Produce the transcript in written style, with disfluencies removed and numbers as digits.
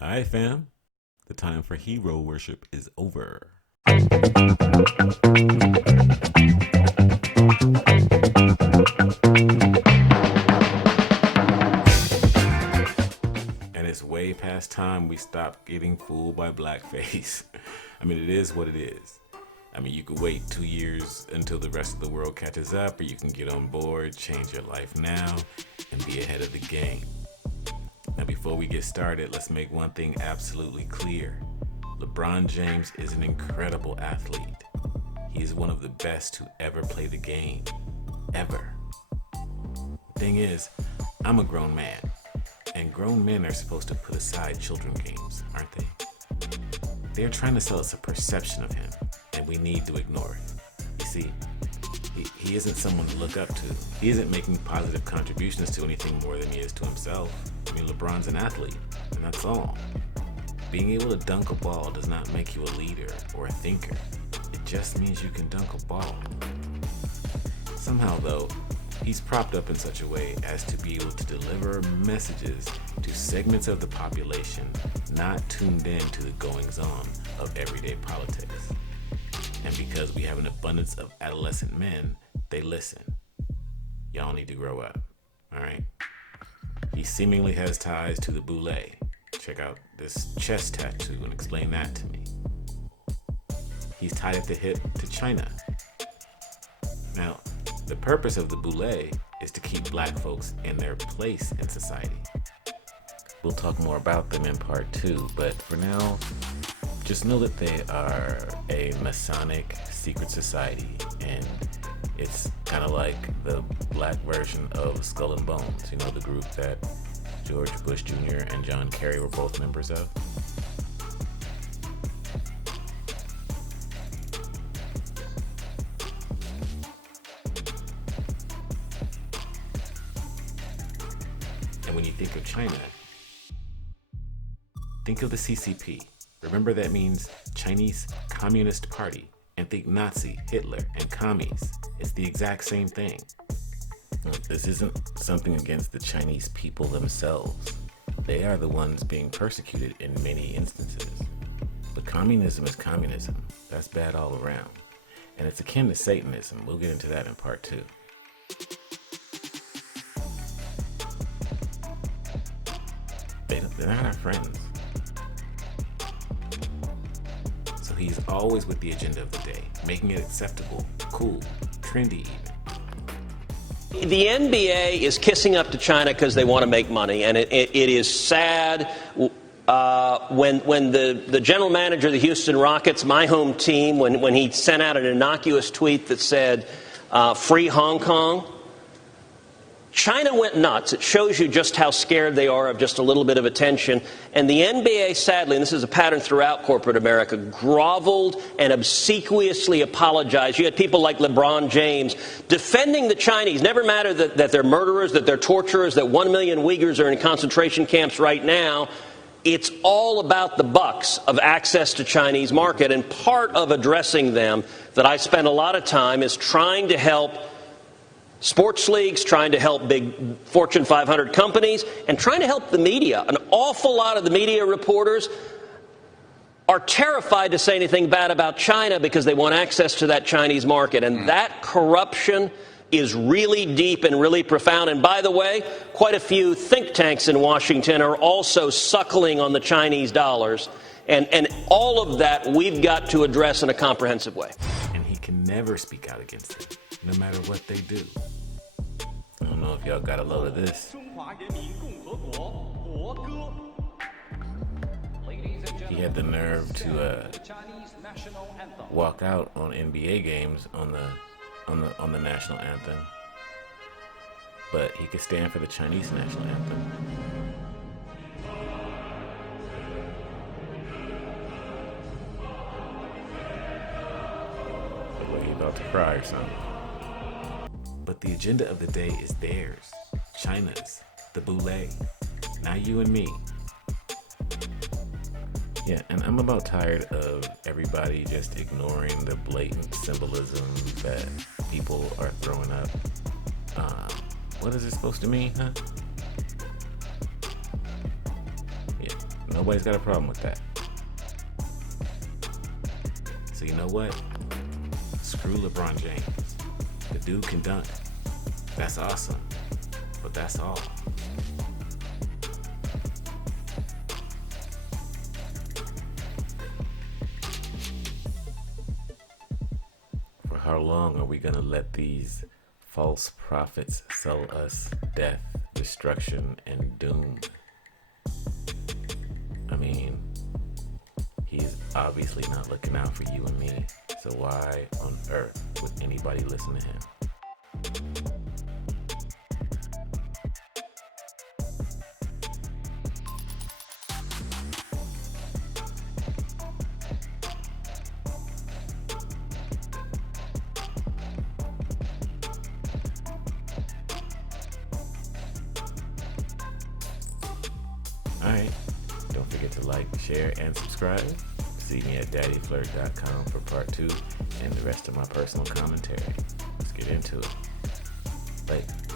All right, fam. The time for hero worship is over. And it's way past time we stop getting fooled by blackface. I mean, it is what it is. I mean, you could wait 2 years until the rest of the world catches up, or you can get on board, change your life now, and be ahead of the game. Now, before we get started, let's make one thing absolutely clear. LeBron James is an incredible athlete. He is one of the best to ever play the game. Ever. Thing is, I'm a grown man, and grown men are supposed to put aside children games, aren't they? They're trying to sell us a perception of him, and we need to ignore it. You see, he isn't someone to look up to. He isn't making positive contributions to anything more than he is to himself. I mean, LeBron's an athlete, and that's all. Being able to dunk a ball does not make you a leader or a thinker. It just means you can dunk a ball. Somehow, though, he's propped up in such a way as to be able to deliver messages to segments of the population not tuned in to the goings-on of everyday politics. And because we have an abundance of adolescent men, they listen. Y'all need to grow up, all right? He seemingly has ties to the boule. Check out this chest tattoo and explain that to me. He's tied at the hip to China. Now, the purpose of the boule is to keep black folks in their place in society. We'll talk more about them in part 2, but for now, just know that they are a Masonic secret society, and it's kind of like the black version of Skull and Bones, you know, the group that George Bush Jr. and John Kerry were both members of. And when you think of China, think of the CCP. Remember, that means Chinese Communist Party. And think Nazi, Hitler, and commies. It's the exact same thing. This isn't something against the Chinese people themselves. They are the ones being persecuted in many instances. But communism is communism. That's bad all around. And it's akin to Satanism. We'll get into that in part 2. They're not our friends. So he's always with the agenda of the day, making it acceptable, cool, trendy even. The NBA is kissing up to China because they want to make money, and it is sad when the general manager of the Houston Rockets, my home team, when he sent out an innocuous tweet that said, free Hong Kong, China went nuts. It shows you just how scared they are of just a little bit of attention. And the NBA, sadly, and this is a pattern throughout corporate America, groveled and obsequiously apologized. You had people like LeBron James defending the Chinese. Never mattered that they're murderers, that they're torturers, that 1 million Uyghurs are in concentration camps right now. It's all about the bucks of access to Chinese market. And part of addressing them that I spend a lot of time is trying to help sports leagues, trying to help big Fortune 500 companies, and trying to help the media. An awful lot of the media reporters are terrified to say anything bad about China because they want access to that Chinese market. And that corruption is really deep and really profound. And by the way, quite a few think tanks in Washington are also suckling on the Chinese dollars. And all of that we've got to address in a comprehensive way. And he can never speak out against it, no matter what they do. I don't know if y'all got a load of this. He had the nerve to walk out on NBA games on the national anthem, but he could stand for the Chinese national anthem. Look like he's about to cry or something. But the agenda of the day is theirs, China's, the boule, not you and me. Yeah, and I'm about tired of everybody just ignoring the blatant symbolism that people are throwing up. What is it supposed to mean, huh? Yeah, Nobody's got a problem with that. So you know what? Screw LeBron James. The dude can dunk. That's awesome. But that's all. For how long are we going to let these false prophets sell us death, destruction, and doom? I mean, he's obviously not looking out for you and me. So why on earth would anybody listen to him? Alright, don't forget to like, share, and subscribe. See me at daddyflirt.com for part 2 and the rest of my personal commentary. Let's get into it. Later.